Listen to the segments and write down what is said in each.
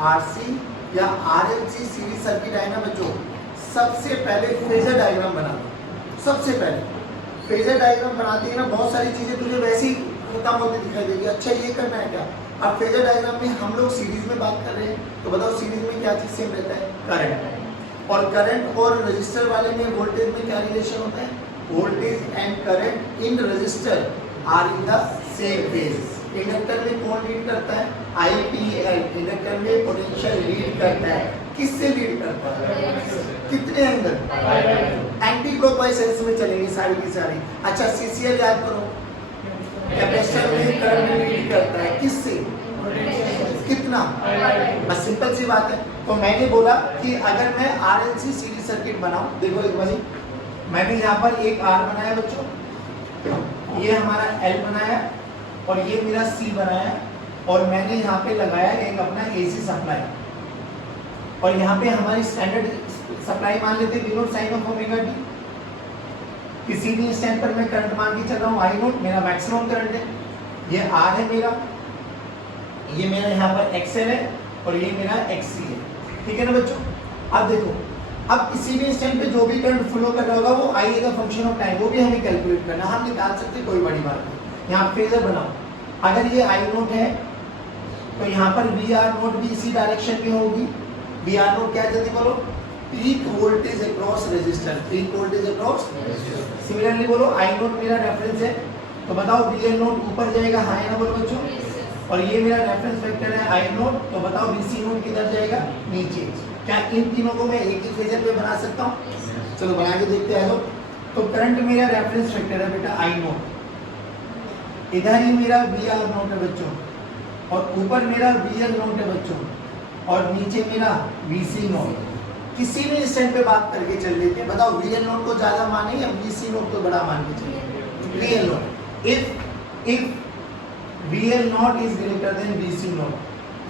RC या RLC series circuit है ना बच्चों, सबसे पहले फेजर डायग्राम बनाना। सबसे पहले फेजर डायग्राम बनाते हैं ना, बहुत सारी चीजें तुझे वैसे ही खत्म होती दिखाई देगी। अच्छा ये करना है क्या, अब फेजर डायग्राम में हम लोग सीरीज में बात कर रहे हैं, तो बताओ सीरीज में क्या चीज सेम रहता है, करंट। और करंट और रजिस्टर वाले में वोल्टेज में क्या रिलेशन होता है, voltage and current in resistor are in the same phase. Inductor में कौन लीड करता है, आईपीएल। इंडक्टर में पोटेंशियल लीड करता है, किससे लीड करता है, कितने एंगल, एंटी क्लॉकवाइज सेंस में चलेंगे सारी की सारी। अच्छा सीसीएल याद करो, कैपेसिटर में करंट लीड करता है, किससे, कितना, बस सिंपल सी बात है। तो मैंने बोला कि अगर मैं आरएलसी सीरीज सर्किट बनाऊं, देखो एक बार मैंने यहाँ पर एक आर बनाया बच्चों, ये हमारा एल बनाया और ये मेरा सी बनाया, और मैंने यहाँ पे लगाया एक अपना एसी सप्लाई, और यहाँ पे हमारी स्टैंडर्ड सप्लाई मान लेते हैं V0 sin of omega T. किसी भी स्टैंड पर मैं करंट मान के चल रहा हूँ I0, मेरा मैक्सिमम करंट है। ये R है मेरा, ये मेरा यहाँ पर XL है और ये मेरा XC है, ठीक है ना बच्चों। अब देखो, अब किसी भी स्टैंड पे जो भी करंट फ्लो कर रहा होगा वो I का फंक्शन ऑफ टाइम, वो भी हमें कैलकुलेट करना, हम निकाल सकते कोई बड़ी बात नहीं। यहाँ फेजर बनाओ, अगर ये I0 है तो यहाँ पर VR0 भी इसी डायरेक्शन में होगी। VR0 क्या जल्दी बोलो, peak voltage across resistor, peak voltage across. Similarly बोलो I0 मेरा रेफरेंस है, तो बताओ VL0 ऊपर जाएगा, हाँ है ना बोलो बच्चों, और ये मेरा रेफरेंस वेक्टर है I0, तो बताओ VC0 किधर जाएगा, नीचे। क्या इन तीनों को मैं एक ही फेजर पे बना सकता हूँ, चलो बना के देखते हैं। तो करंट मेरा रेफरेंस वेक्टर है बेटा I0, इधर ही मेरा VR0 है बच्चों, और ऊपर मेरा VL0 है बच्चों, और नीचे मेरा VC0। किसी भी स्टैंड पे बात करके चल लेते हैं, बताओ VL0 को ज्यादा माने या VC0 को बड़ा मान के चलिए, VL0। If VL0 is greater than VC0,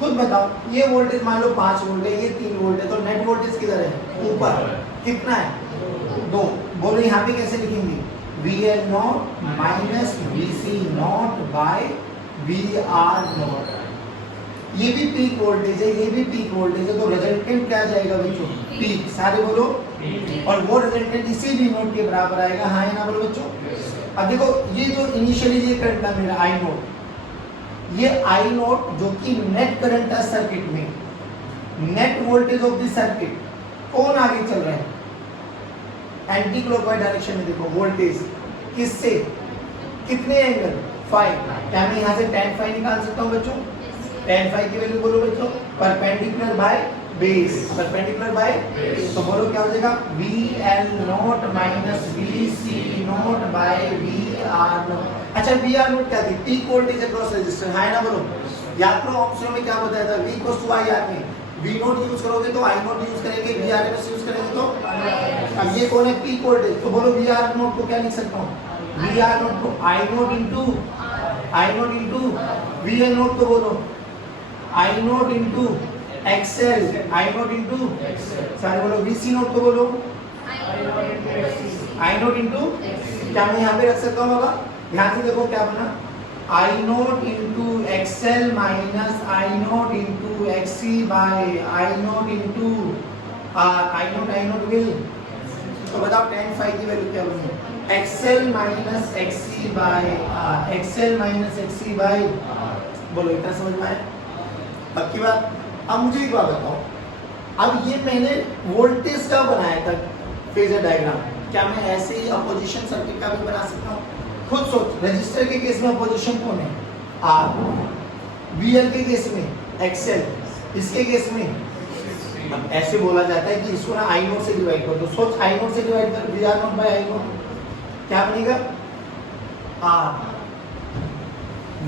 खुद बताओ, ये वोल्टेज मान लो 5 वोल्ट है, ये 3 वोल्ट है, तो नेट वोल्टेज किधर है, ऊपर, कितना है, 2। बोलो यहाँ पे कैसे लिखेंगे, VL0 minus VC0 bye VR0। ये भी पीक वोल्टेज है, ये भी पीक वोल्टेज है, तो रिजल्टेंट क्या जाएगा बच्चों, पीक। सारे बोलो, और वो रिजल्टेंट इसी V0 के बराबर आएगा, हाँ ना बोलो बच्चों। अब देखो ये जो इनिशियली ये करंट था मेरा I0, ये I0 जो कि नेट करंट था सर्किट में, net voltage of the circuit, कौन आगे चल रहा है, एंटी क्लॉकवाइज डायरेक्शन में। देखो वोल्टेज किससे, कितने एंगल, 5। क्या मैं यहाँ से tan phi निकाल सकता हूँ बच्चों, tan phi की वैल्यू बोलो बच्चों, perpendicular by base, perpendicular by, तो बोलो क्या हो जाएगा, VL0 minus VC0 bye VR0। अच्छा VR0 क्या थी, पीक वोल्टेज अक्रॉस रेजिस्टर, हाँ ना बोलो। याद करो ओम्स लॉ में क्या बताया था, V इक्वल्स टू IR में V0 यूज करोगे तो I0 यूज करेंगे, VRMS यूज करेंगे तो, अब ये कौन है, पीक वोल्टेज, तो बोलो VR0 को क्या लिख सकता हूँ, VR0 को I0 इंटू VL0 को बोलो I0 into XL, I0 into सारे बोलो VC0 को बोलो I0 इंटू, क्या मैं यहाँ पे रख सकता हूँ बाबा, ध्यान से देखो क्या बना, I0 into XL minus I0 into XC by I0 into I0 विल, तो बताओ tan phi की वैल्यू क्या बनी, XL minus XC by XL minus XC by, बोलो इतना समझ में आया, पक्की बात। अब मुझे एक बात बताओ, अब ये मैंने वोल्टेज का बनाया था फेजर डायग्राम, क्या मैं ऐसे ही अपोजिशन सर्किट का भी बना सकता हूँ, खुद सोच। रजिस्टर के केस में अपोजिशन कौन है, R, VL के केस में XL, इसके केस में, अब ऐसे बोला जाता है कि इसको ना I0 से डिवाइड कर दो, सोच I0 से डिवाइड कर VR0 बाय I0, क्या बनेगा, R,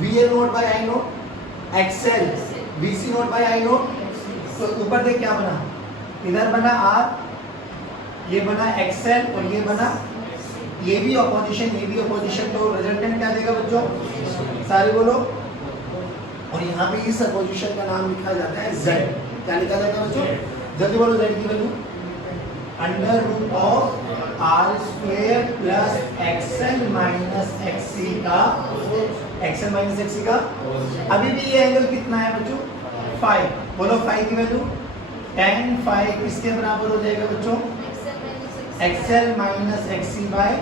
VL0 bye I0, XL, VC0 bye I0, तो ऊपर देख क्या बना, इधर बना R, ये बना XL, और ये बना, ये भी अपोजिशन, ये भी अपोजिशन, तो रिजल्टेंट क्या देगा बच्चों, सारे बोलो। और यहाँ पे इस अपोजिशन का नाम लिखा जाता है Z, क्या लिखा जाता है बच्चों, जल्दी बोलो, Z की value under root of R square plus XL minus XC का, XL माइनस XC का, अभी भी ये एंगल कितना है बच्चों, 5, बोलो 5 की वैल्यू tan phi किसके बराबर हो जाएगा बच्चों? XL माइनस XC बाय,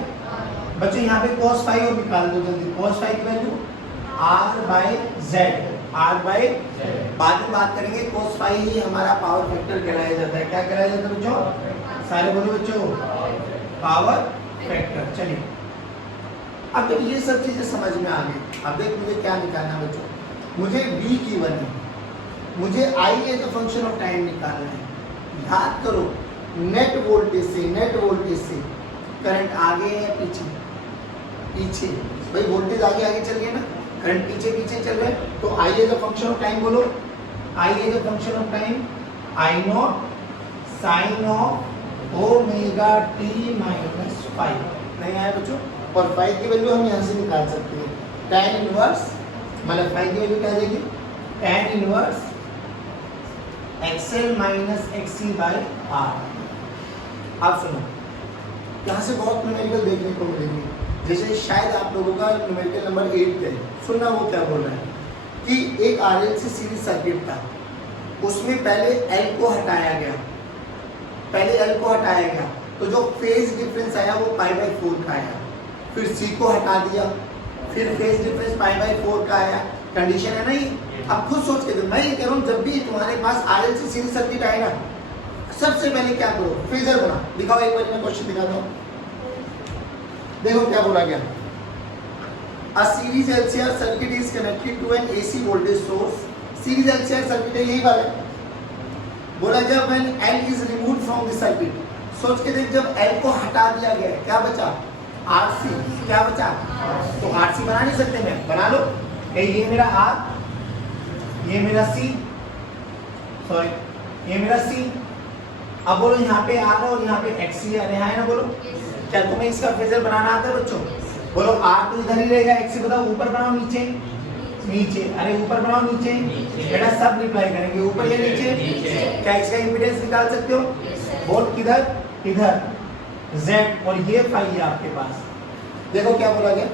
बच्चों यहाँ पे cos phi और निकाल दो जल्दी, cos phi की value R by Z, R by बाद में बात करेंगे। cos phi ही हमारा पावर फैक्टर कहलाया जाता है। क्या कहलाया जाता है बच्चों? सारे बोलो बच्चों, पावर फैक्टर। चलिए अब जब ये सब चीजें समझ में आ गई, अब देख मुझे क्या निकालना है बच्चों, मुझे V की वैल्यू, मुझे I as a function of time निकालना है। याद करो नेट वोल्टेज से करंट आगे है पीछे, पीछे भाई वोल्टेज आगे आगे चल रही है ना, करंट पीछे पीछे चल रहा है, तो I as a function of time बोलो, I as a function of time I not sine of omega t minus 5। नहीं आया बच्चों? और 5 की वैल्यू हम यहाँ से निकाल सकते हैं, tan इनवर्स, मतलब 5 की वैल्यू क्या आ जाएगी? tan inverse XL minus XC by R। आप सुनो, यहाँ से बहुत न्यूमेरिकल देखने को मिलेंगे, जैसे शायद आप लोगों का न्यूमेरिकल नंबर 8 है, सुनना वो क्या बोल रहा है कि एक RLC सीरीज सर्किट था, उसमें पहले L को हटाया गया, तो जो फेज डिफरेंस आया वो पाई बाई 4 का आया, फिर C को हटा दिया, फिर फेज डिफरेंस पाई बाई 4 का आया। कंडीशन है ना ये? अब खुद सोच के दो, मैं ये कह रहा हूँ जब भी तुम्हारे पास RLC सीरीज सर्किट आए ना, सबसे पहले क्या करो? फेजर बना, दिखाओ एक बार मैं क्वेश्चन दिखाता हूँ, देखो क्या बोला गया। A series LCR circuit is connected to an AC voltage source। Series LCR circuit है, यही वाला है। बोला जब when L is removed from the circuit, सोच के देख जब L को हटा दिया गया क्या बचा? RC। क्या बचा? तो RC बना नहीं सकते, मैं बना लो, ये मेरा R, ये मेरा C, सॉरी ये मेरा C। अब बोलो यहाँ पे R और यहाँ पे XC है ना, बोलो क्या तुम्हें इसका फेजर बनाना आता है बच्चों? बोलो R तो इधर ही रहेगा, XC बताओ ऊपर बनाओ नीचे, नीचे, अरे ऊपर बनाओ नीचे, बेटा सब रिप्लाई करेंगे, ऊपर या नीचे। क्या इसका इम्पीडेंस निकाल सकते हो? बोल किधर? इधर Z, और ये फाई है आपके पास। देखो क्या बोला गया,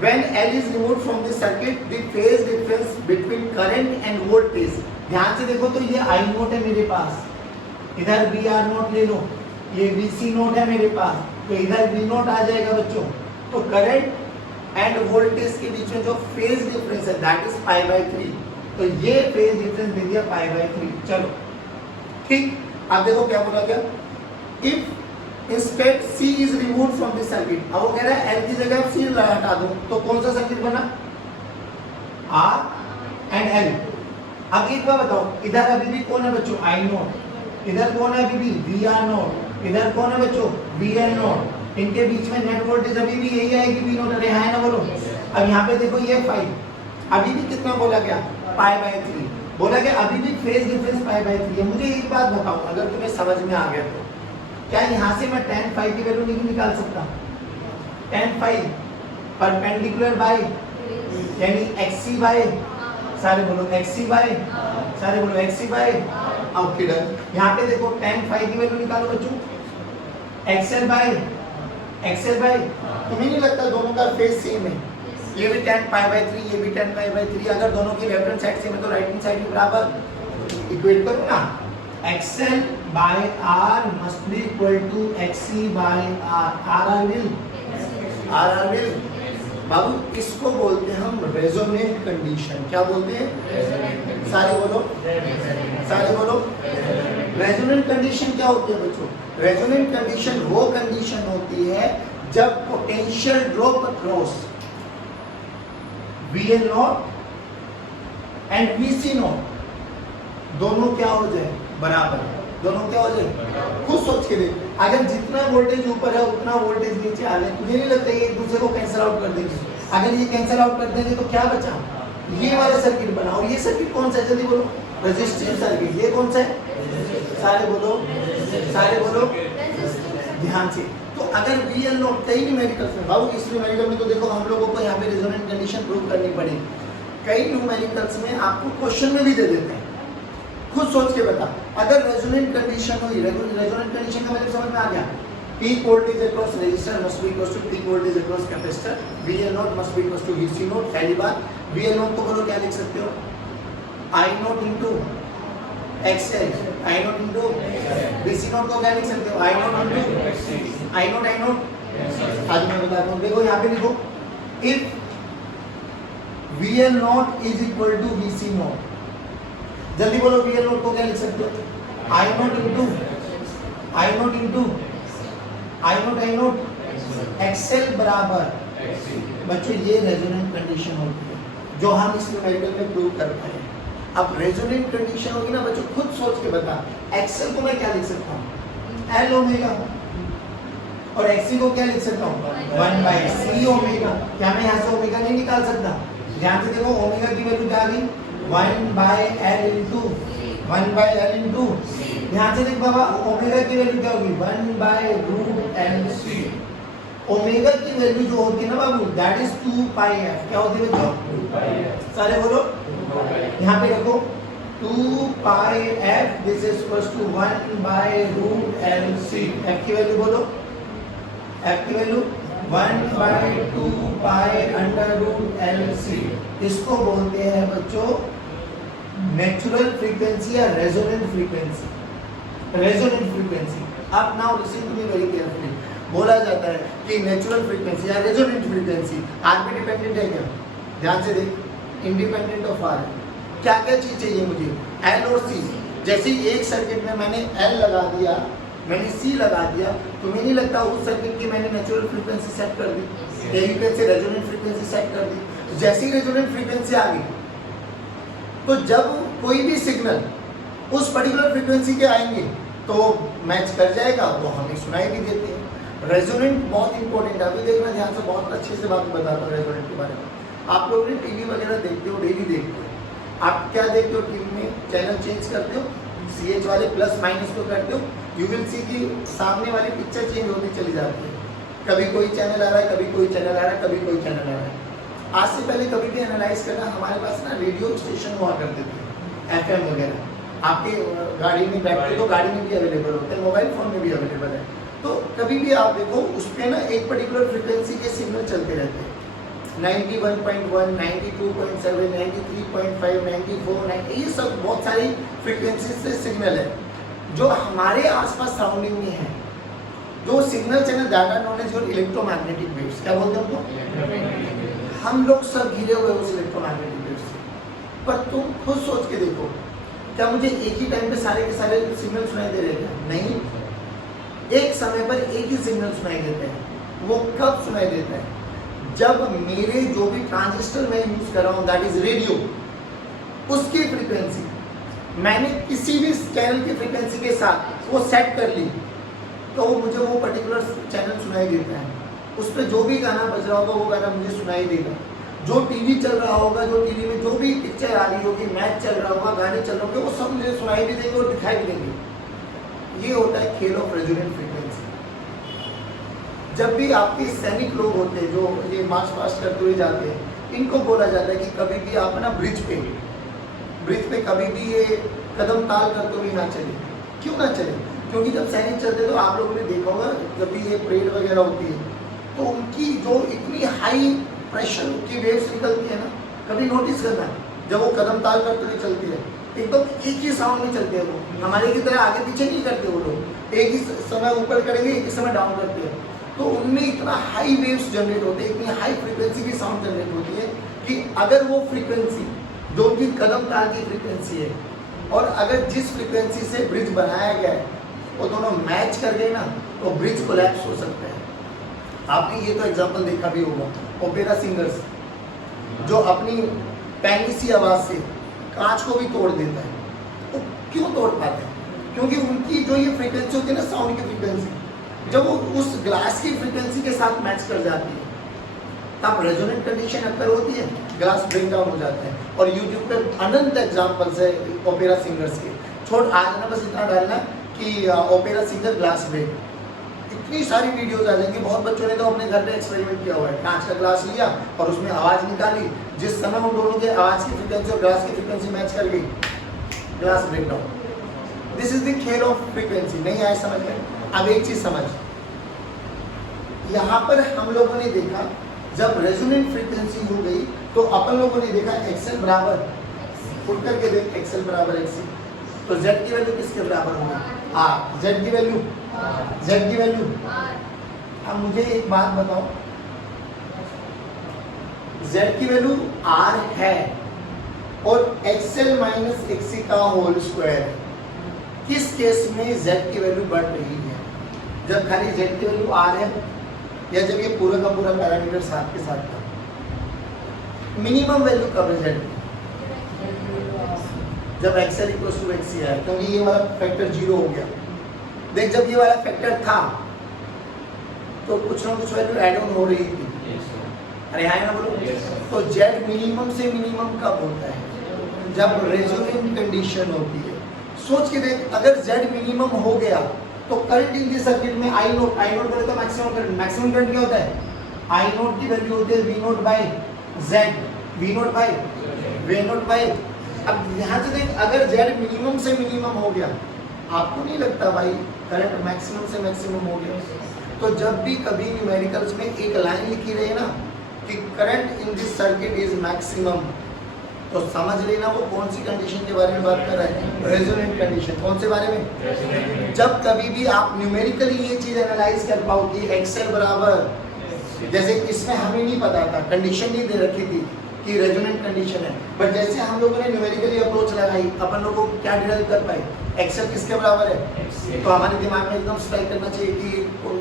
when L is removed from the circuit, the phase difference between current and voltage। ध्यान से देखो तो ये I नोट है मेरे पास, इधर VR नोट ले लो, ये VC नोट है मेरे पास, तो इधर V नोट आ जाएगा बच्चों। तो करंट एंड वोल्टेज के बीच में जो फेज डिफरेंस है दैट इज पाई बाई 3, तो ये फेज डिफरेंस दे दिया पाई बाई 3। चलो ठीक, अब देखो क्या बोला गया, if instead C is removed from the circuit। अब वो कह रहा है L की जगह C हटा दो, तो कौन सा सर्किट बना? R and L। अब एक बार बताओ, इधर अभी भी कौन है बच्चों? I नोट, इधर कौन है अभी भी? VR नोट, इधर कौन है बच्चों? VL नोट, इनके बीच में नेट वोल्टेज अभी भी यही आएगी, V नोट। अरे है ना, बोलो। अब यहाँ पे देखो ये 5, अभी भी कितना बोला गया? पाई बाई 3 बोला गया, अभी भी फेज डिफरेंस पाई बाई 3 है। मुझे एक बात बताओ, अगर तुम्हें समझ में आ गया तो क्या यहाँ से मैं tan phi की वैल्यू नहीं निकाल सकता? tan phi परपेंडिकुलर बाय यानी XC बाय, सारे बोलो XC बाय, सारे बोलो XC बाय। अब किधर यहाँ पे देखो tan phi की वैल्यू निकालो बच्चों, XL बाय, तुम्हें नहीं लगता दोनों का फेज सेम है? ये भी tan pi बाय 3, ये भी tan pi बाय 3, अगर दोनों की लेफ्ट हैंड साइड सेम है तो राइट हैंड साइड भी बराबर इक्वेट करो ना। XL by R must be equal to XC by R। RR will बाबू इसको बोलते हैं हम रेजोनेंट कंडीशन। क्या बोलते हैं? सारे बोलो। रेजोनेंट कंडीशन क्या होती है बच्चों? रेजोनेंट कंडीशन वो कंडीशन होती है जब potential drop across VL not and VC not दोनों क्या हो जाए? बराबर। दोनों क्या हो जाए? खुद सोच के देख, अगर जितना वोल्टेज ऊपर है उतना वोल्टेज नीचे आ जाए, मुझे नहीं लगता ये एक दूसरे को कैंसिल आउट कर देंगे। अगर ये कैंसिल आउट कर देंगे तो क्या बचा? ये वाला सर्किट बना। और ये सर्किट कौन सा है? जल्दी बोलो। Resistive circuit. ये कौन सा है? सारे बोलो ध्यान से। तो अगर VL नॉट कई न्यूमेरिकल्स में, बाबू इस न्यूमेरिकल में तो देखो हम लोगों को यहाँ पे रेजोनेंट कंडीशन प्रूव करनी पड़ेगी। कई न्यूमेरिकल्स में आपको क्वेश्चन में भी दे देते हैं, खुद सोच के बता। अगर रेजोनेंट कंडीशन हुई, रेजोनेंट कंडीशन का मतलब समझ में आ गया, peak voltage across resistor must be equal to peak voltage across capacitor, VL not must be equal to VC not. पहली बात VL नॉट को बोलो क्या लिख सकते हो? I not into XL I not into VC not को क्या लिख सकते हो, I not into I not आज मैं बताता हूँ। देखो यहाँ पे लिखो, if VL not is equal to VC not, जल्दी बोलो VL नॉट को क्या लिख सकते हो, I not into I not XL बराबर। बच्चों ये रेजोनेंट कंडीशन होती है जो हम इस न्यूमेरिकल में प्रूव कर पाए। अब रेजोनेंट कंडीशन होगी ना बच्चों, खुद सोच के बता, एक्सएल को मैं क्या लिख सकता हूँ, एल ओमेगा, और एक्सी को क्या लिख सकता हूँ, 1/c ओमेगा। क्या मैं यहाँ से ओमेगा नहीं निकाल सकता? ध्यान से देखो, ओमेगा की वैल्यू क्या आ गई, 1/l इंटू ध्यान से देख बाबा, ओमेगा की वैल्यू क्या होगी, 1/√LC। ओमेगा की वैल्यू जो होती है ना बाबू, दैट इज 2πf। क्या होती है बच्चों, सारे बोलो, यहाँ पे रखो 2πf, this is equals to 1/√LC। f की वैल्यू बोलो, f की वैल्यू 1/2π√LC। इसको बोलते हैं बच्चों नेचुरल फ्रीक्वेंसी या रेजोनेंट फ्रीक्वेंसी। रेजोनेंट फ्रीक्वेंसी, अब now listen to me very carefully. बोला जाता है कि नेचुरल फ्रीक्वेंसी या रेजोनेंट फ्रीक्वेंसी आर पे डिपेंडेंट है क्या? ध्यान से देख, इंडिपेंडेंट ऑफ आर। क्या क्या चीज चाहिए मुझे, एल और सी। जैसे एक सर्किट में मैंने एल लगा दिया, मैंने सी लगा दिया, तो मुझे नहीं लगता उस सर्किट की मैंने नेचुरल फ्रीक्वेंसी सेट कर दी, यही पे से रेजोनेंट फ्रीक्वेंसी सेट कर दी। जैसी रेजोनेंट फ्रीक्वेंसी आ गई, तो जब कोई भी सिग्नल उस पर्टिकुलर फ्रीक्वेंसी के आएंगे तो मैच कर जाएगा, तो हमें सुनाई भी देते हैं। रेजोनेंट बहुत इंपॉर्टेंट है, अभी देखना ध्यान से, बहुत अच्छे से बात बताता हूँ रेजोनेंट के बारे में। आप लोग ने टीवी वगैरह देखते हो, डेली देखते हो, आप क्या देखते हो टीवी में, चैनल चेंज करते हो, CH वाले प्लस माइनस को करते हो, यू विल सी कि सामने वाली पिक्चर चेंज होती चली जाती है। कभी कोई चैनल आ रहा है, कभी कोई चैनल आ रहा है, कभी कोई चैनल आ रहा है। आज से पहले कभी भी एनालाइज करना, हमारे पास ना रेडियो स्टेशन हुआ करते थे, FM वगैरह, आपके गाड़ी में बैठते तो गाड़ी में भी अवेलेबल होते हैं, मोबाइल फोन में भी अवेलेबल है। तो कभी भी आप देखो, उस पर ना एक पर्टिकुलर फ्रीक्वेंसी के सिग्नल चलते रहते हैं, 91.1, 92.7, 93.5, 94, ये सब बहुत सारी फ्रीक्वेंसी से सिग्नल है जो हमारे आसपास सराउंडिंग में है। जो signal channel data known as electromagnetic waves, क्या बोलते हैं उनको, हम लोग सब घिरे हुए उस इलेक्ट्रोमैग्नेटिक वेव्स से। पर तुम खुद सोच के देखो, क्या मुझे एक ही टाइम पे सारे के सारे सिग्नल सुनाई दे रहे हैं? नहीं, एक समय पर एक ही सिग्नल सुनाई देते हैं। वो कब सुनाई देता है? जब मेरे जो भी ट्रांजिस्टर मैं यूज कर रहा हूँ, दैट इज रेडियो, उसकी फ्रीक्वेंसी मैंने किसी भी चैनल की फ्रीक्वेंसी के साथ वो सेट कर ली, तो मुझे वो पर्टिकुलर चैनल सुनाई देता है। उस पर जो भी गाना बज रहा होगा वो गाना मुझे सुनाई देगा। जो टीवी चल रहा होगा, जो टीवी में जो भी पिक्चर आ रही होगी, मैच चल रहा होगा, गाने चल रहे होंगे, वो सब मुझे सुनाई भी देंगे और दिखाई भी देंगे। ये होता है खेल ऑफ रेजोनेंट फ्रीक्वेंसी। जब भी आपके सैनिक लोग होते हैं जो ये मार्च पास्ट करते हुए जाते हैं, इनको बोला जाता है कि कभी भी आप ना ब्रिज पे कभी भी ये कदम ताल करते हुए ना चले। क्यों ना चले? क्योंकि जब सैनिक चलते तो आप लोगों ने देखा होगा, जब भी ये परेड वगैरह होती है तो उनकी जो इतनी हाई प्रेशर की वेव्स निकलती है ना, कभी नोटिस करना, जब वो कदम ताल करते हुए चलती है, एकदम एक ही साउंड में चलते हैं। वो हमारे की तरह आगे पीछे नहीं करते, वो लोग एक ही समय ऊपर करेंगे, एक ही समय डाउन करते हैं। तो उनमें इतना हाई वेव्स जनरेट होते हैं, इतनी हाई फ्रीक्वेंसी की साउंड जनरेट होती है कि अगर वो फ्रीक्वेंसी जो उनकी कदम ताल की फ्रीक्वेंसी है और अगर जिस फ्रीक्वेंसी से ब्रिज बनाया गया है वो दोनों मैच कर गए ना, तो ब्रिज कोलैप्स हो सकता है। आपने ये तो एग्जांपल देखा भी होगा, ओपेरा सिंगर्स जो अपनी पैनी सी आवाज़ से कांच को भी तोड़ देता है। तो क्यों तोड़ पाते हैं? क्योंकि उनकी जो ये फ्रीक्वेंसी होती है ना, साउंड की फ्रीक्वेंसी, जब वो उस ग्लास की फ्रीक्वेंसी के साथ मैच कर जाती है, तब रेजोनेंट कंडीशन अक्कर होती है, ग्लास ब्रेक डाउन हो जाता है। और यूट्यूब पे अनंत एग्जांपल्स है ओपेरा सिंगर्स के। छोड़ आज ना, बस इतना डालना कि ओपेरा सिंगर ग्लास ब्रेक, इतनी सारी वीडियोस आ जाएंगी। बहुत बच्चों ने तो अपने घर में एक्सपेरिमेंट किया हुआ है, कांच का ग्लास लिया और उसमें आवाज़ निकाली, जिस समय उन दोनों के आवाज़ की फ्रीक्वेंसी और ग्लास की फ्रीक्वेंसी मैच कर गई, glass break down. This is the खेल ऑफ फ्रीक्वेंसी। नहीं आए समझ में? अब एक चीज समझ, यहाँ पर हम लोगों ने देखा जब रेजोनेंट फ्रीक्वेंसी हो गई तो अपन लोगों ने देखा एक्सएल बराबर, फुट करके देख, एक्सएल बराबर एक्सी, तो z की वैल्यू किसके बराबर होगी? r। z की वैल्यू, z की वैल्यू। अब मुझे एक बात बताओ, z की वैल्यू r है और xl माइनस xc का होल स्क्वायर, किस केस में z की वैल्यू बढ़ रही है? जब खाली z की वैल्यू r है या जब ये पूरा का पूरा पैरामीटर साथ के साथ था? मिनिमम वैल्यू कब है z? जब xl इक्वल्स टू xc है, क्योंकि ये वाला फैक्टर 0 हो गया। देख जब ये वाला फैक्टर था तो कुछ ना कुछ वैल्यू ऐड ऑन हो रही थी। अरे हाँ ना बोलो। तो z मिनिमम से मिनिमम कब होता है? जब रेजोनेंट कंडीशन होती है। सोच के देख, अगर z मिनिमम हो गया तो करंट इन दिस सर्किट में I नोट बोले तो मैक्सिमम करंट। मैक्सिमम करंट क्या होता है? I नोट की वैल्यू होती है V not by Z, V not by V not by. अब यहाँ से देख, अगर z मिनिमम से मिनिमम हो गया, आपको नहीं लगता भाई करंट मैक्सिमम से मैक्सिमम हो गया? तो जब भी कभी न्यूमेरिकल्स में एक लाइन लिखी रहे ना कि current in this circuit is maximum, तो समझ लेना वो कौन सी कंडीशन के बारे में बात कर रहा है? Resonant condition. कौन से बारे में? जब कभी भी आप न्यूमेरिकली ये चीज एनालाइज कर पाओ कि एक्सेल बराबर, जैसे इसमें हमें नहीं पता था, कंडीशन नहीं दे रखी थी कि रेजोनेंट कंडीशन है, बट जैसे हम लोगों ने न्यूमेरिकली अप्रोच लगाई, अपन लोगों को क्या डिराइव कर पाए? एक्सेल किसके बराबर है? तो हमारे दिमाग में एकदम स्ट्राइक करना चाहिए कि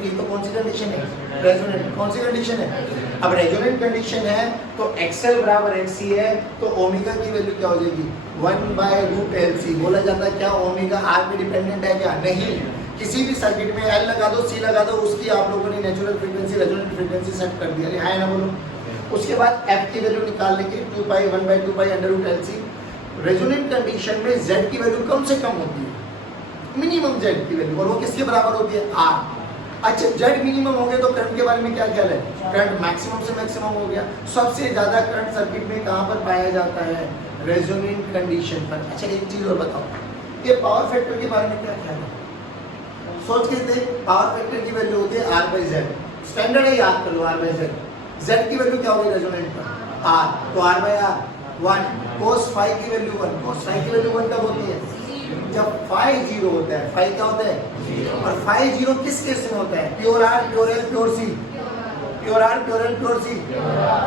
ये तो कौन सी कंडीशन है? रेजोनेंट। कौन सी कंडीशन है? अब रेजोनेंट कंडीशन है तो एक्सेल बराबर एक्सी है, तो ओमेगा की वैल्यू क्या हो जाएगी? 1/√LC। बोला जाता है क्या ओमेगा आर पे डिपेंडेंट है क्या? नहीं। किसी भी सर्किट में एल लगा दो, सी लगा दो, उसकी आप लोगों ने natural frequency, resonant frequency set कर दिया। है ना बोलो। उसके बाद एफ की वैल्यू निकालने के 2π1/2π√LC। रेजोनेंट कंडीशन में z की वैल्यू कम से कम होती है, मिनिमम z की वैल्यू, और वो किसके बराबर होती है? r। अच्छा, z मिनिमम हो गया तो करंट के बारे में क्या ख्याल है? करंट मैक्सिमम से मैक्सिमम हो गया। सबसे ज्यादा करंट सर्किट में कहां पर पाया जाता है? रेजोनेंट कंडीशन पर। अच्छा एक चीज और बताओ, ये पावर फैक्टर के बारे में क्या ख्याल है? सोच के देख, पावर फैक्टर की वैल्यू होती है r/z। स्टैंडर्ड है, याद कर लो r/z। z की वैल्यू क्या होगी रेजोनेंट पर? r, तो r/r 1। cos phi की वैल्यू 1। cos phi की वैल्यू 1 कब होती है? जब phi 0 होता है। phi क्या होता है? और phi 0 किस केस में होता है? Pure r, pure l, pure c। Pure r, pure l, pure c।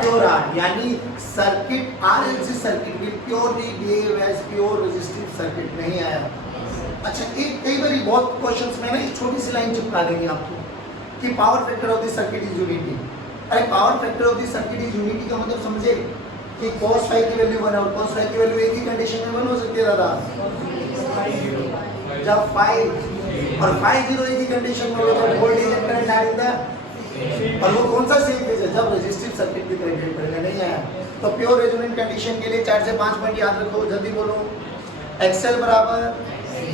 Pure r, यानी सर्किट RLC सर्किट भी purely behave as pure resistive circuit नहीं आया। अच्छा, एक कई बार बहुत क्वेश्चंस में ना एक छोटी सी लाइन चिपका देंगे आपको कि power factor of the circuit is unity. अरे power factor of the circuit is unity का मतलब समझे कि cos phi की वैल्यू 1 और cos phi की वैल्यू एक ही कंडीशन में 1 हो सकती है दादा। जब phi और phi 0 एक ही कंडीशन में होगा तो वोल्टेज एंड करंट आएगा, और वो कौन सा सेम फेज है? जब रेजिस्टिव सर्किट की तरह बिहेव करेगा। नहीं आया तो प्योर रेजोनेंट कंडीशन के लिए 4 से 5 पॉइंट याद रखो, जल्दी बोलो। एक्सेल बराबर,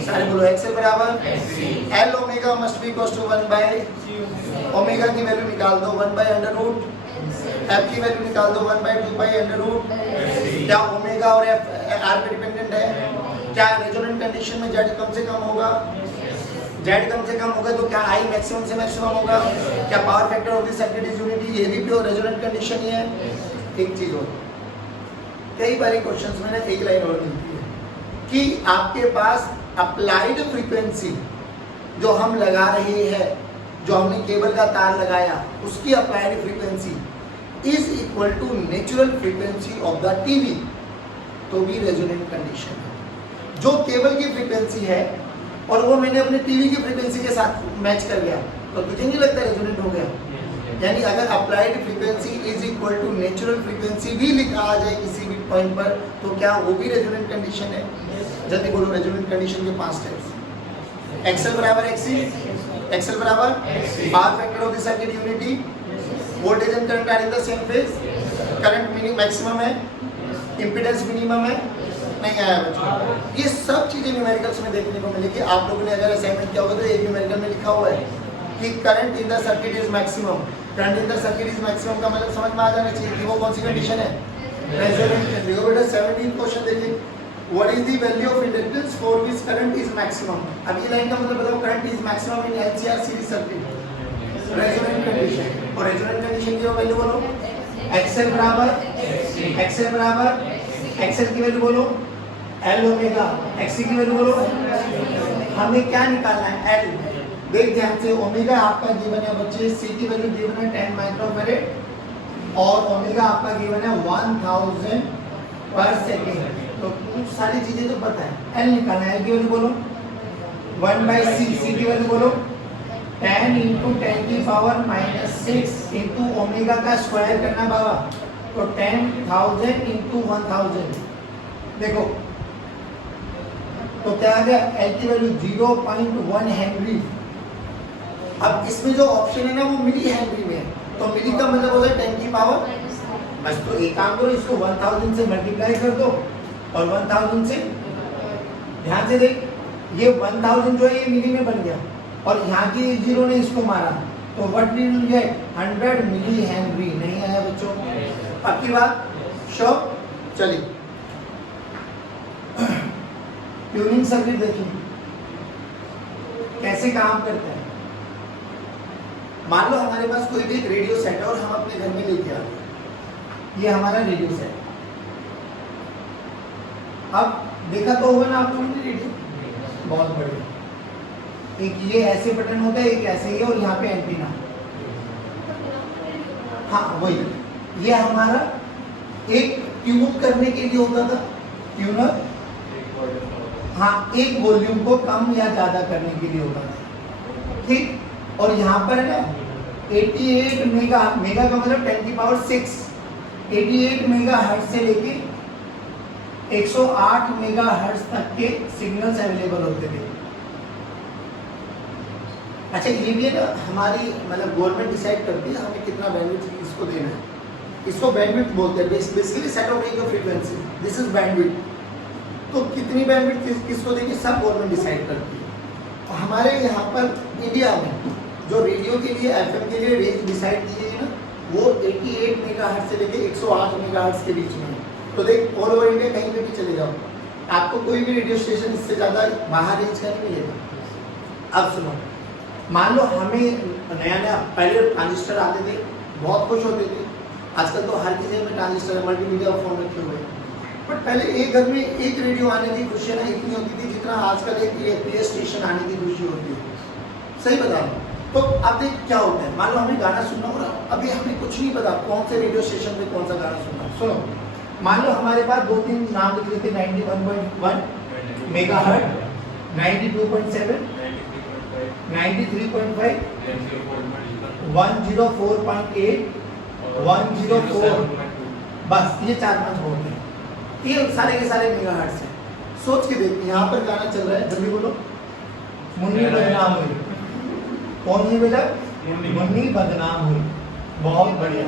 सारे बोलो, एक्सेल बराबर L omega must be equal to 1/, omega की वैल्यू निकाल दो 1/√, F की वैल्यू निकाल दो 1/2π√। क्या ओमेगा और F R पे डिपेंडेंट है? क्या रेजोनेंट कंडीशन में Z कम से कम होगा? Z कम से कम होगा तो क्या I मैक्सिमम से मैक्सिमम होगा? क्या power factor of the circuit is unity? ये भी प्योर रेजोनेंट कंडीशन ही है। एक चीज और, कई बार क्वेश्चंस में ना एक लाइन और मिलती है कि आपके पास अप्लाइड फ्रीक्वेंसी जो हम लगा रहे हैं, जो हमने केबल का तार लगाया, उसकी applied frequency is equal to natural frequency of the TV, तो भी रेजोनेंट कंडीशन है। जो केबल की फ्रीक्वेंसी है और वो मैंने अपने टीवी की फ्रीक्वेंसी के साथ मैच कर गया, तो तुझे नहीं लगता रेजोनेंट हो गया? यानी अगर applied frequency is equal to natural frequency भी लिखा आ जाए किसी भी पॉइंट पर, तो क्या वो भी रेजोनेंट कंडीशन है? जल्दी बोलो, रेजोनेंट कंडीशन के 5 स्टेप्स। एक्सेल बराबर एक्सी, एक्सेल बराबर power factor of the circuit unity, voltage and current are in the same phase, current minimum maximum है, इंपेडेंस मिनिमम है। नहीं आया बच्चों? ये सब चीजें न्यूमेरिकल्स में देखने को मिलेगी। आप लोगों ने अगर असाइनमेंट किया होगा तो एक न्यूमेरिकल में लिखा हुआ है कि current in the circuit is maximum. Current in the circuit is maximum का मतलब समझ में आ जाना चाहिए कि वो कौन सी कंडीशन है? रेजोनेंट। देखो बेटा 17 क्वेश्चन देखिए, what is the value of inductance for which current is maximum. अब ये लाइन का मतलब बताओ, current is maximum in LCR series circuit, resonant condition. और रेजोनेंट कंडीशन की वैल्यू बोलो, एक्सेल बराबर एक्सेल की वैल्यू बोलो, एल ओमेगा एक्सी की वैल्यू बोलो। हमें क्या निकालना है, एल। देख ध्यान से, ओमेगा आपका गिवन है बच्चे, सी की वैल्यू गिवन है 10 माइक्रोफैरेड और ओमेगा आपका गिवन है 1000 पर सेकेंड। तो कुछ सारी चीजें तो पता है। एल निकालना है, एल की वैल्यू बोलो 1/c, सी की वैल्यू बोलो 10 इंटू 10 की पावर -6 इंटू ओमेगा का स्क्वायर करना बाबा, तो 10,000 इंटू 1000। देखो तो क्या आ गया, एल की वैल्यू 0.1 हेनरी। अब इसमें जो ऑप्शन है ना वो मिली हेनरी में है, तो मिली का मतलब होता है 10 की पावर। बस तो एक काम करो, इसको 1000 से मल्टीप्लाई कर दो और 1000 से, ध्यान से देख, ये 1000 जो है ये मिली में बन गया और यहाँ की जीरो ने इसको मारा, तो what will you get, 100 milli henry. नहीं आया बच्चों, पक्की बात, श्योर। चलिए ट्यूनिंग सर्किट देखिए कैसे काम करता है। मान लो हमारे पास कोई भी रेडियो सेट है और हम अपने घर में लेके आ गए, ये हमारा रेडियो सेट। अब देखा तो होगा ना आप लोगों ने रेडियो, बहुत बढ़िया। एक ये ऐसे बटन होता है, एक ऐसे ही है और यहाँ पे एंटीना। हाँ वही, ये हमारा एक ट्यून करने के लिए होता था, ट्यूनर। हाँ, एक वॉल्यूम को कम या ज्यादा करने के लिए होता था, ठीक। और यहाँ पर है ना 88 मेगा, मेगा का मतलब 10 की पावर 6, 88 मेगा हर्ट्ज से लेके 108 मेगा हर्ट्ज तक के सिग्नल्स अवेलेबल होते थे। अच्छा ये भी है ना, हमारी मतलब गवर्नमेंट डिसाइड करती है हमें कितना बैंडविड्थ इसको देना है। इसको बैंडविड्थ बोलते हैं, basically set of range of frequency, this is bandwidth. तो कितनी बैंडविड्थ किसको देंगे, सब गवर्नमेंट डिसाइड करती है। हमारे यहाँ पर इंडिया में जो रेडियो के लिए, एफएम के लिए रेंज डिसाइड की गई ना, वो 88 मेगाहर्ट्ज से लेके 108 मेगाहर्ट्ज के बीच में है। तो देख, ऑल ओवर इंडिया कहीं पे भी चले जाओ, आपको कोई भी रेडियो स्टेशन इससे ज़्यादा बाहर रेंज का नहीं मिलेगा। अब सुनो, मान लो हमें नया नया, पहले ट्रांजिस्टर आते थे, बहुत खुश होते थे। आजकल तो हर किसी में ट्रांजिस्टर, मल्टीमीडिया फोन रखे हुए हैं। बट पहले एक घर में एक रेडियो आने की खुशियाँ ना इतनी होती थी जितना आजकल एक प्ले स्टेशन आने की खुशी होती है। सही बता रहा हूँ। तो अब देख क्या होता है, मान लो हमें गाना सुनना हो रहा, अभी हमें कुछ नहीं पता कौन से रेडियो स्टेशन पे कौन सा गाना सुनना। सुनो, मान लो हमारे पास 2-3 नाम लिख लेते, 91.1 मेगाहर्ट्ज, 92.7, 93.5, 104.8, 104, बस ये 4-5 होते हैं। ये सारे के सारे मेगाहर्ट्ज हैं। सोच के देख, यहाँ पर गाना चल रहा है, जल्दी बोलो, मुन्नी बदनाम हुई। कौन सी बेटा, मुन्नी बदनाम हुई, बहुत बढ़िया।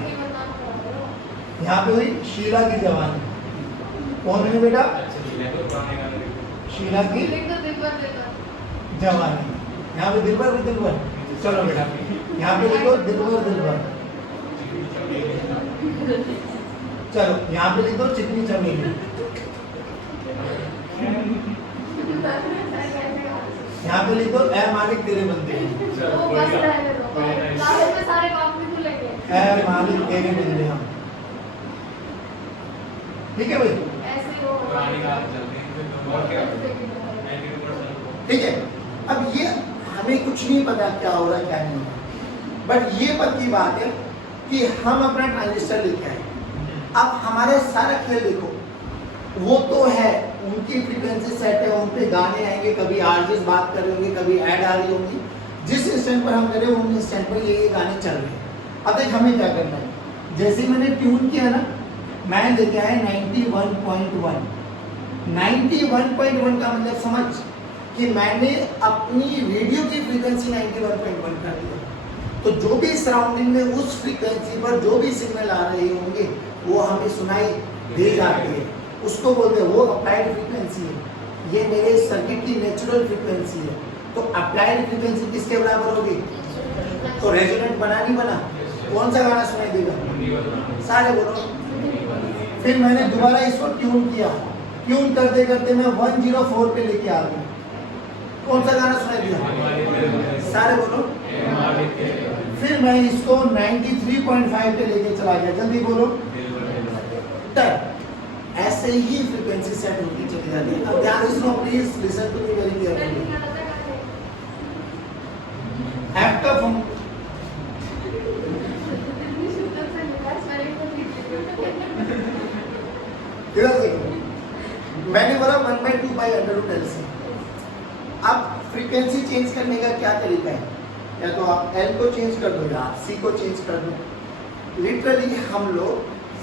यहाँ पे हुई शीला की जवानी, कौन है बेटा, शीला की जवानी। यहाँ पे दिलबर, दिलबर, चलो बेटा यहाँ पे लिखो दिलबर, दिलबर। चलो यहाँ पे लिख दो चिकनी चमेली। यहाँ पे लिख दो ऐ मालिक तेरे बंदे, ऐ मालिक तेरे बंदे हम। ठीक है भाई, ठीक है। अब ये हमें कुछ नहीं पता क्या हो रहा है क्या नहीं हो रहा, बट ये पक्की बात है कि हम अपना ट्रांजिस्टर लेके आए। अब हमारा सारा खेल देखो, वो तो है उनकी फ्रीक्वेंसी सेट है, उन पे गाने आएंगे, कभी आरजेस बात कर रहे होंगे, कभी ऐड आ रही होंगी। जिस इंस्टेंट पर हम करें उन इंस्टेंट पर ये गाने चल रहे हैं। अब देख हमें क्या करना है, जैसे ही मैंने ट्यून किया ना, मैं लेके आया 91.1। 91.1 का मतलब समझ कि मैंने अपनी रेडियो की फ्रीक्वेंसी 91.1 कर दी। तो जो भी सराउंडिंग में उस फ्रीक्वेंसी पर जो भी सिग्नल आ रहे होंगे वो हमें सुनाई दे जाती है, उसको बोलते हैं वो अप्लाइड फ्रीक्वेंसी है। ये मेरे सर्किट की नेचुरल फ्रीक्वेंसी है। तो अप्लाइड फ्रीक्वेंसी किसके बराबर होगी, तो रेजोनेंट बना नहीं बना, कौन सा गाना सुनाई देगा, सारे बोलो। फिर मैंने दोबारा इसको ट्यून किया, ट्यून करते करते मैं 104 पे लेके आ गया, कौन सा गाना सुनाई दिया, सारे बोलो। फिर मैं इसको 93.5 पे लेके चला गया, जल्दी बोलो। ऐसे ही फ्रीक्वेंसी सेट होती चली जाती है। अब ध्यान से सुनो, please listen to me very carefully. F का फॉर्म इधर देखो, मैंने बोला 1/2 बाई √LC। अब फ्रीक्वेंसी चेंज करने का क्या तरीका है? या तो आप L को चेंज कर दो या आप C को चेंज कर दो। लिटरली हम लोग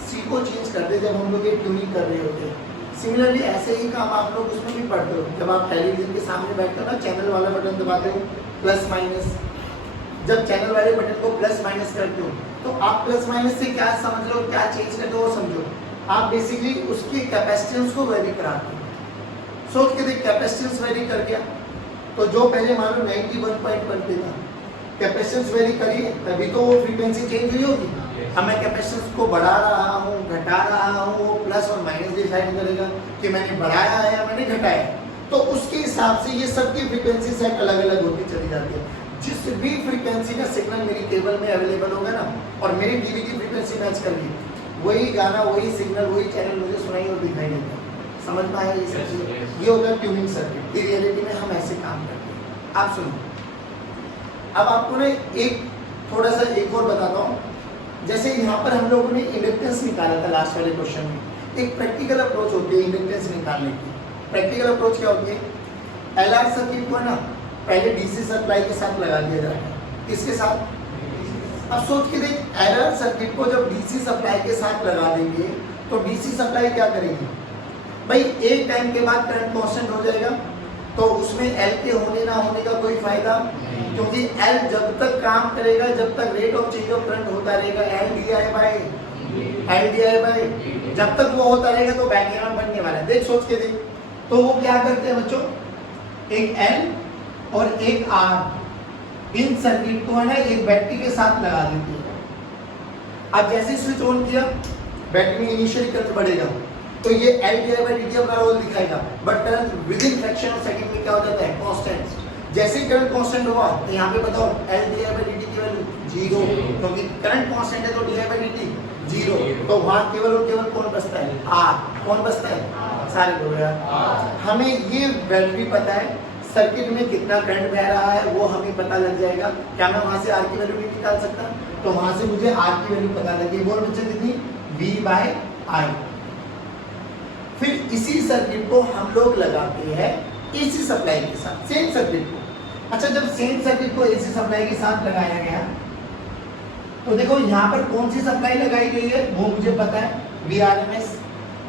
C को चेंज करते जब हम लोग ये ट्यूनिंग कर रहे होते हैं। सिमिलरली ऐसे ही काम आप लोग उसमें भी पढ़ते हो। जब आप टेलीविजन के सामने बैठते हो ना, चैनल वाला बटन दबाते हो, प्लस माइनस। जब चैनल वाले बटन को प्लस माइनस करते हो तो आप प्लस माइनस से क्या समझ लो, क्या चेंज करते हो वो समझो। आप बेसिकली उसकी कैपेसिटेंस को वेरी कराते हो। सोच के देख, कैपेसिटेंस वेरी कर गया तो जो पहले मान लो 91.1 पे था, कैपेसिटेंस वेरी करिए तभी तो वो फ्रीक्वेंसी चेंज हुई होगी। अब मैं कैपेसिटेंस को बढ़ा रहा हूँ, घटा रहा हूँ, वो प्लस और माइनस डिसाइड करेगा कि मैंने बढ़ाया है या मैंने घटाया। तो उसके हिसाब से ये सबकी फ्रीक्वेंसी सेट अलग अलग होती चली जाती है। जिस भी फ्रीक्वेंसी का सिग्नल मेरी टेबल में अवेलेबल होगा ना और मेरी टीवी की फ्रीक्वेंसी मैच कर ली, वही गाना, वही सिग्नल, वही चैनल मुझे सुनाई और दिखाई देता है। समझ में आया? ये होता है ट्यूनिंग सर्किट। रियलिटी में हम ऐसे काम करते हैं। आप सुनो, अब आपको ना एक थोड़ा सा एक और बताता हूँ। जैसे यहाँ पर हम लोगों ने इंडक्टेंस निकाला था लास्ट वाले क्वेश्चन में। एक प्रैक्टिकल अप्रोच होती है इंडक्टेंस निकालने की। प्रैक्टिकल अप्रोच क्या होती है? LR सर्किट को ना पहले डीसी सप्लाई के साथ लगा दिया जाता है। किसके साथ? अब सोच के देख, LR सर्किट को जब डीसी सप्लाई के साथ लगा देंगे तो डीसी सप्लाई क्या करेगी भाई? एक टाइम के बाद करंट कांस्टेंट हो जाएगा तो उसमें L के होने ना होने का कोई फायदा, क्योंकि L जब तक काम करेगा, जब तक rate of change of current होता रहेगा, L di बाय जब तक वो होता रहेगा तो बैक ईएमएफ बनने वाला है। देख, सोच के देख। तो वो क्या करते हैं बच्चों, एक L और एक R, इन सर्किट को है ना एक बैटरी के साथ लगा देते हैं। अब जैसे स्विच ऑन किया, बैटरी में इनिशियल करंट बढ़ेगा तो ये L di बाय dt अपना रोल दिखाएगा, but current with in fraction of second में क्या हो जाता है? कांस्टेंट। जैसे ही करंट कांस्टेंट हुआ तो यहाँ पे बताओ L di बाय dt की वैल्यू 0, क्योंकि करंट कांस्टेंट है तो di बाय dt 0। तो वहाँ केवल और केवल कौन बचता है? R। कौन बचता है? सारे बोल रहे हैं। हमें ये वैल्यू भी पता है, सर्किट में कितना करंट बह रहा है वो हमें पता लग जाएगा। क्या मैं वहाँ से R की वैल्यू नहीं निकाल सकता? तो वहाँ से मुझे R की वैल्यू पता लगी। बोल बच्चे कितनी? V by I। फिर इसी सर्किट को हम लोग लगाते हैं एसी सप्लाई के साथ, सेम सर्किट को। अच्छा, जब सेम सर्किट को एसी सप्लाई के साथ लगाया गया तो देखो यहाँ पर कौन सी सप्लाई लगाई गई है वो मुझे पता है, VRMS।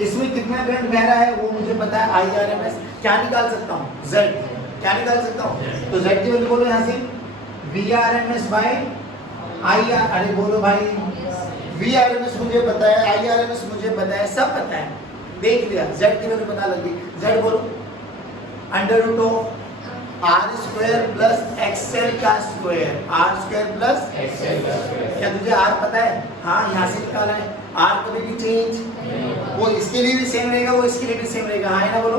इसमें कितना करंट बह रहा है वो मुझे पता है, IRMS। क्या निकाल सकता हूँ? Z। क्या निकाल सकता हूँ? तो Z की वैल्यू बोलो यहाँ से, VRMS बाय IR। अरे बोलो भाई, VRMS मुझे पता है, IRMS मुझे पता है, सब पता है, देख लिया। Z की वैल्यू पता लगी। Z बोलो, √R² प्लस XL का स्क्वायर, R² प्लस XL का स्क्वायर। क्या तुझे R पता है? हाँ, यहाँ से निकाला है। R कभी भी चेंज, वो इसके लिए भी सेम रहेगा, वो इसके लिए भी सेम रहेगा। हाँ है ना? बोलो।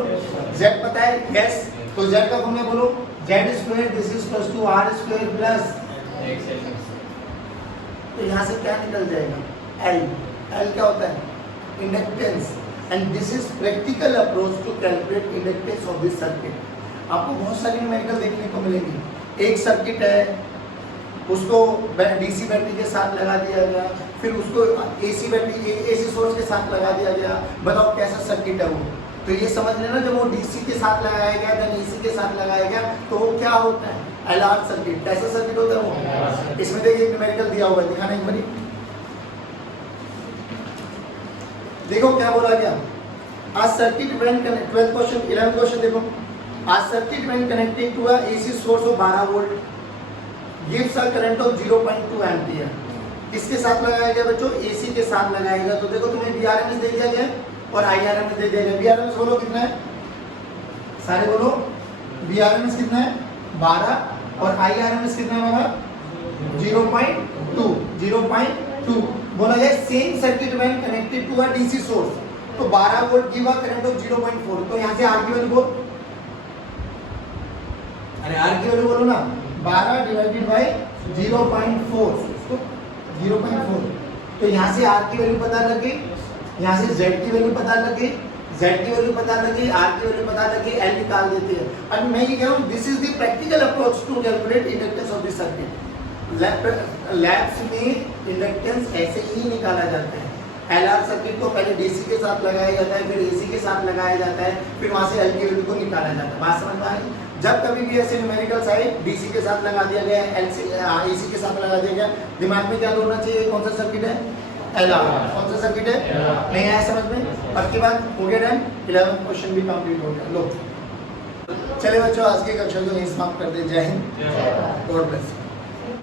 Z पता है? यस। तो Z का फॉर्मूला बोलो, Z², this is equals to R² plus XL। तो यहाँ से क्या निकल जाएगा? L। L क्या होता है? Inductance. And this is practical approach to calculate inductance of this circuit. आपको बहुत सारी न्यूमेरिकल देखने को मिलेंगी। एक सर्किट है, उसको डीसी बैटरी के साथ लगा दिया गया, फिर उसको एसी बैटरी, एसी सोर्स के साथ लगा दिया गया। बताओ कैसा सर्किट है वो? तो ये समझ लेना, जब वो डीसी के साथ लगाया गया, देन एसी के साथ लगाया गया, तो वो क्या होता है? LR circuit. कैसा सर्किट होता है वो? इसमें देखिए न्यूमेरिकल दिया हुआ है, दिखाना एक बार। देखो क्या बोला गया, आज circuit when connect 12th question 11th question देखो, आज circuit when connected to a AC source of 12 volt gives a current of 0.2 ampere. किसके साथ लगाया गया बच्चों? एसी के साथ लगाया गया। तो देखो तुम्हें VRMS दे दिया गया और IRMS दे दिया गया। VRMS बोलो कितना है? सारे बोलो, VRMS कितना है? 12 और IRMS कितना है हमारा? 0.2 बोला जाए। Same circuit when connected to a DC source, तो 12 volt give a current of 0.4। तो यहाँ से R की वैल्यू बोल, अरे R की वैल्यू बोलो ना, 12 डिवाइडेड बाय 0.4, तो 0.4। तो यहाँ से R की वैल्यू पता लगी यहाँ से Z की वैल्यू पता लगी, Z की वैल्यू पता लगी, R की वैल्यू पता लगी, L निकाल देते हैं। अब मैं ये कह रहा हूँ this is the practical approach to calculate inductance of this circuit. Labs में इंडक्टेंस ऐसे ही निकाला जाता है। LR सर्किट को पहले DC के साथ लगाया जाता है, फिर AC के साथ लगाया जाता है, फिर वहाँ से L की वैल्यू को निकाला जाता है। बात समझ में आई? जब कभी भी ऐसे न्यूमेरिकल्स आए, DC के साथ लगा दिया गया, AC के साथ लगा दिया गया, दिमाग में क्या होना चाहिए? कौन सा सर्किट है? LR। कौन सा सर्किट है? नहीं आया समझ में? अब की बात हो गया डन। 11th क्वेश्चन भी कंप्लीट हो गया। लो चले बच्चों, आज की कक्षा को यहीं समाप्त कर दे। जय हिंद, गॉड ब्लेस।